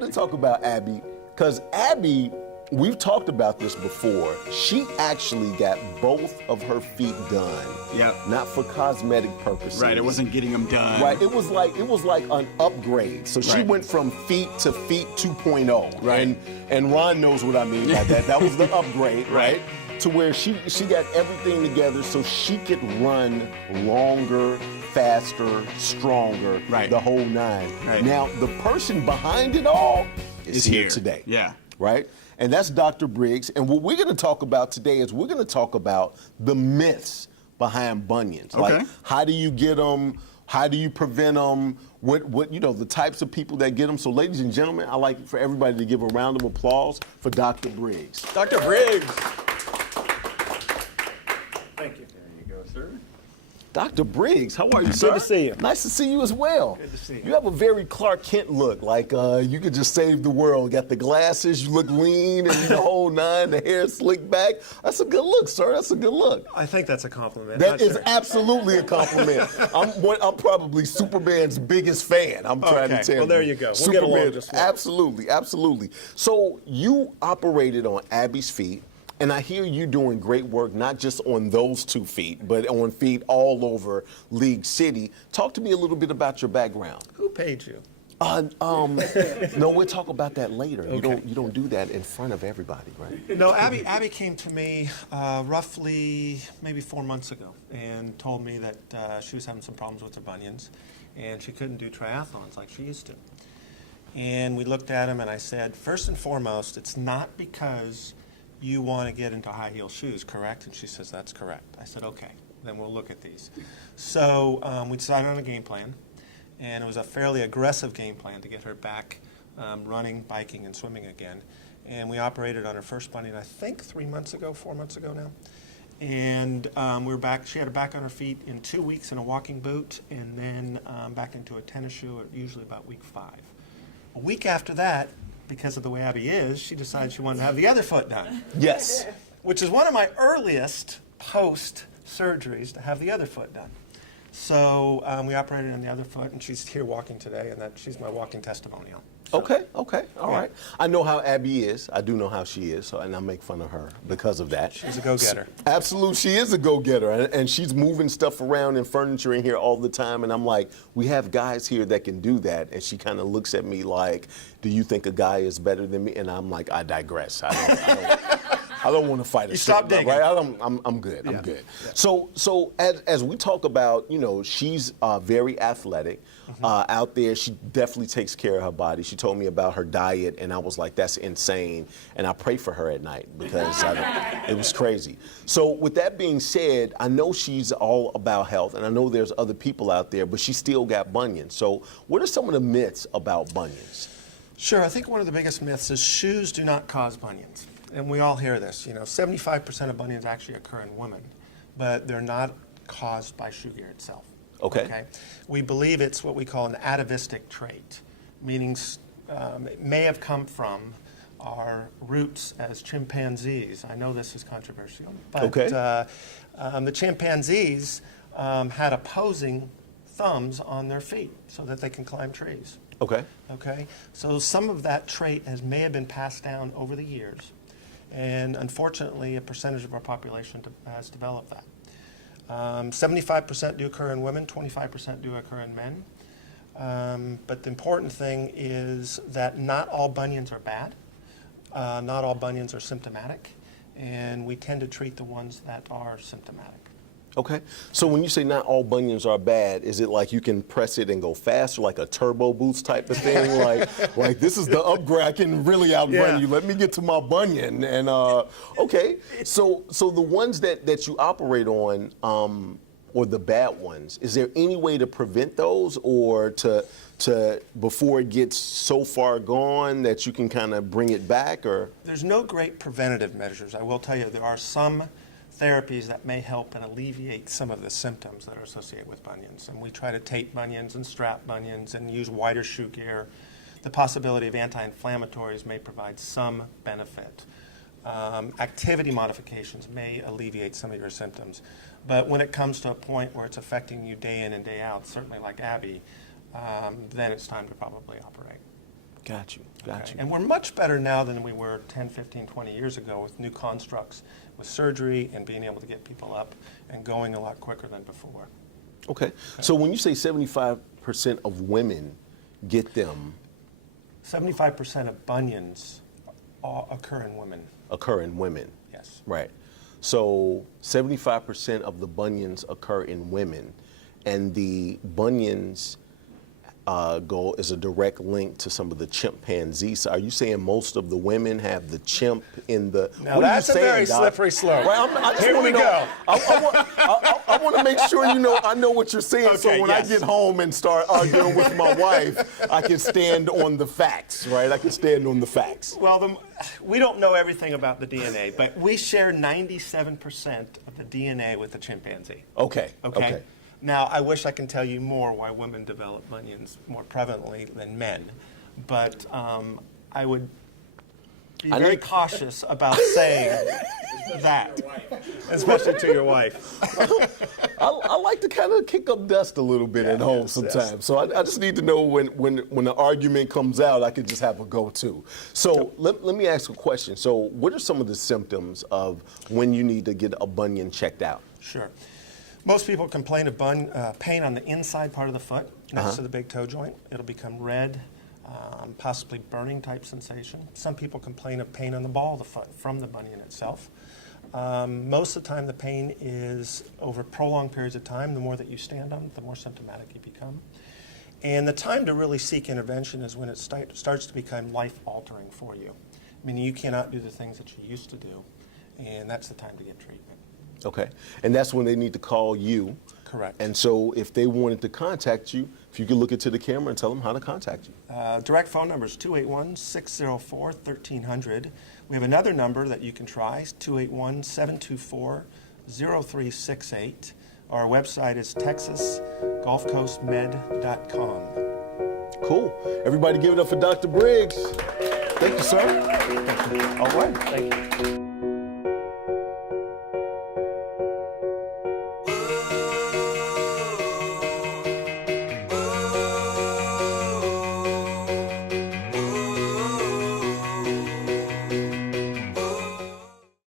want to talk about Abby, because Abby, we've talked about this before. She actually got both of her feet done. Yep. Not for cosmetic purposes. Right, it wasn't getting them done. Right, it was like an upgrade. So she went from feet to feet 2.0. Right. And Ron knows what I mean by that. That was the upgrade, right? To where she got everything together so she could run longer, faster, stronger, the whole nine. Right. Now, the person behind it all is here here today. Yeah. Right? And that's Dr. Briggs. And what we're going to talk about today is we're going to talk about the myths behind bunions. Okay. Like, how do you get them? How do you prevent them? What the types of people that get them. So, ladies and gentlemen, I'd like for everybody to give a round of applause for Dr. Briggs. Dr. Briggs. Thank you. There you go, sir. Dr. Briggs, how are you, sir? Good to see you. Nice to see you as well. Good to see you. You have a very Clark Kent look, like you could just save the world. Got the glasses, you look lean, and the whole nine, the hair slicked back. That's a good look, sir. That's a good look. I think that's a compliment. That is absolutely a compliment. I'm probably Superman's biggest fan. I'm trying to tell you. Well, there you go. We'll get along just well. Absolutely, absolutely. So you operated on Abby's feet. And I hear you doing great work, not just on those 2 feet, but on feet all over League City. Talk to me a little bit about your background. Who paid you? No, we'll talk about that later. Okay. You don't do that in front of everybody, right? No, Abby came to me roughly maybe 4 months ago and told me that she was having some problems with her bunions and she couldn't do triathlons like she used to. And we looked at them and I said, first and foremost, it's not because you want to get into high heel shoes, correct? And she says, that's correct. I said, okay, then we'll look at these. So we decided on a game plan, and it was a fairly aggressive game plan to get her back running, biking, and swimming again. And we operated on her first bunion, I think 4 months ago now. And we're back. She had her back on her feet in 2 weeks in a walking boot, and then back into a tennis shoe at usually about week 5. A week after that, because of the way Abby is, she decided she wanted to have the other foot done. Yes. Which is one of my earliest post-surgeries to have the other foot done. So we operated on the other foot, and she's here walking today, and she's my walking testimonial. So, Okay, all right. I know how Abby is. I do know how she is, and I make fun of her because of that. She's a go-getter. Absolutely, she is a go-getter, and she's moving stuff around and furniture in here all the time, and I'm like, we have guys here that can do that, and she kind of looks at me like, do you think a guy is better than me? And I'm like, I digress. I don't want to fight a You stop digging. right? I'm good. I'm good. Yeah. So as we talk about, she's very athletic out there. She definitely takes care of her body. She told me about her diet, and I was like, that's insane. And I pray for her at night because it was crazy. So with that being said, I know she's all about health, and I know there's other people out there, but she still got bunions. So what are some of the myths about bunions? Sure, I think one of the biggest myths is shoes do not cause bunions. And we all hear this, 75% of bunions actually occur in women, but they're not caused by shoe gear itself. Okay. We believe it's what we call an atavistic trait, meaning it may have come from our roots as chimpanzees. I know this is controversial, but the chimpanzees had opposing thumbs on their feet so that they can climb trees. Okay. So some of that trait may have been passed down over the years, and unfortunately, a percentage of our population has developed that. 75% do occur in women, 25% do occur in men. But the important thing is that not all bunions are bad. Not all bunions are symptomatic, and we tend to treat the ones that are symptomatic. Okay. So when you say not all bunions are bad, is it like you can press it and go faster, like a turbo boost type of thing? like this is the upgrade. I can really outrun you. Let me get to my bunion. And okay. So the ones that you operate on, or the bad ones, is there any way to prevent those, or to before it gets so far gone that you can kind of bring it back? Or there's no great preventative measures. I will tell you there are some therapies that may help and alleviate some of the symptoms that are associated with bunions. And we try to tape bunions and strap bunions and use wider shoe gear. The possibility of anti-inflammatories may provide some benefit. Activity modifications may alleviate some of your symptoms. But when it comes to a point where it's affecting you day in and day out, certainly like Abby, then it's time to probably operate. Got you. Got you. And we're much better now than we were 10, 15, 20 years ago with new constructs, with surgery and being able to get people up and going a lot quicker than before. Okay. So when you say 75% of women get them, 75% of bunions occur in women. occur in women. Yes. Right. So 75% of the bunions occur in women, and the bunions go is a direct link to some of the chimpanzees. So are you saying most of the women have the chimp in the? Now what are you that's a saying, very Doc? slippery slope. Right, I just Here wanna we know, go. I want to make sure I know what you're saying. So Okay, when yes. I get home and start arguing with my wife, I can stand on the facts, right? I can stand on the facts. Well, we don't know everything about the DNA, but we share 97% of the DNA with the chimpanzee. Okay. Okay? Now, I wish I can tell you more why women develop bunions more prevalently than men, but I would be very cautious about saying that, especially to your wife. I like to kind of kick up dust a little bit at home sometimes. So I just need to know when an argument comes out, I can just have a go-to. So let me ask a question. So what are some of the symptoms of when you need to get a bunion checked out? Sure. Most people complain of pain on the inside part of the foot, next to the big toe joint. It'll become red, possibly burning type sensation. Some people complain of pain on the ball of the foot from the bunion itself. Most of the time the pain is over prolonged periods of time. The more that you stand on it, the more symptomatic you become. And the time to really seek intervention is when it starts to become life-altering for you. I mean, you cannot do the things that you used to do, and that's the time to get treatment. Okay. And that's when they need to call you. Correct. And so if they wanted to contact you, if you could look into the camera and tell them how to contact you. Direct phone number is 281-604-1300. We have another number that you can try, 281-724-0368. Our website is texasgulfcoastmed.com. Cool. Everybody give it up for Dr. Briggs. Thank you, sir. All right. Thank you.